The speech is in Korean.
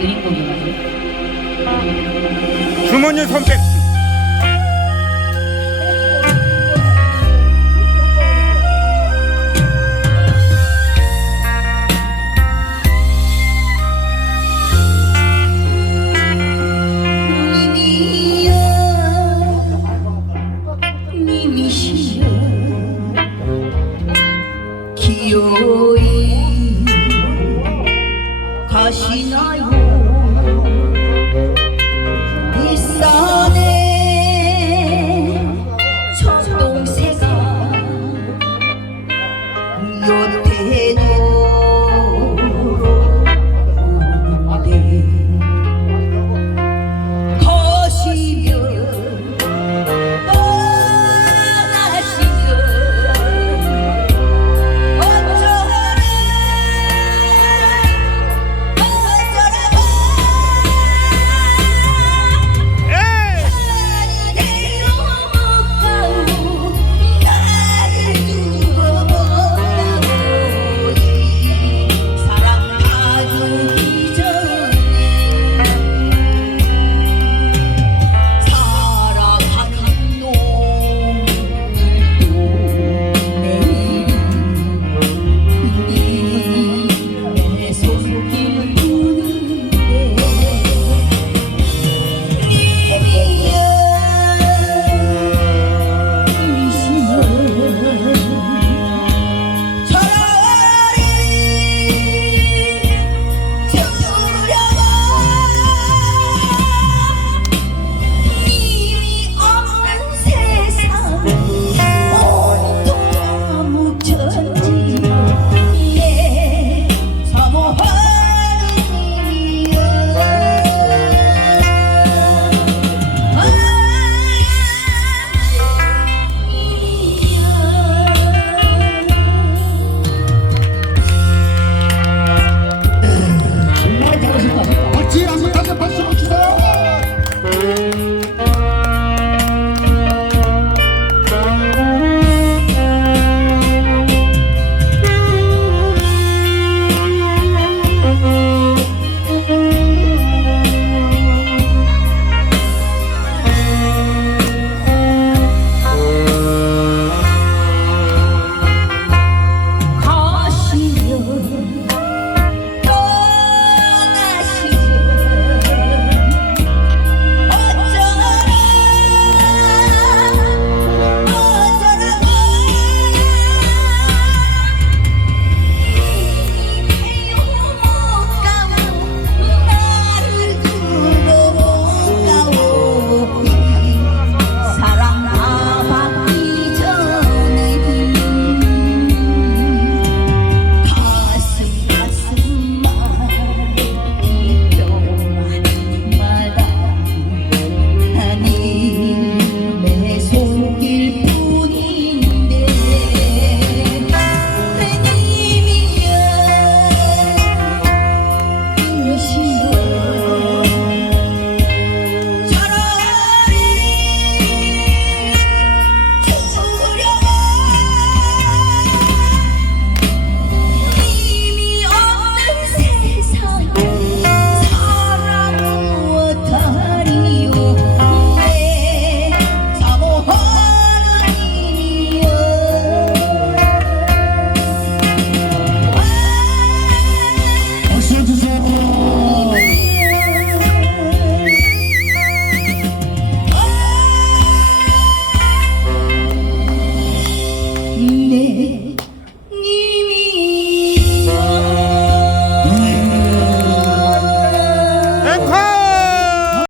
주인공입니다. 주머니 선택. 기어이 가시나요?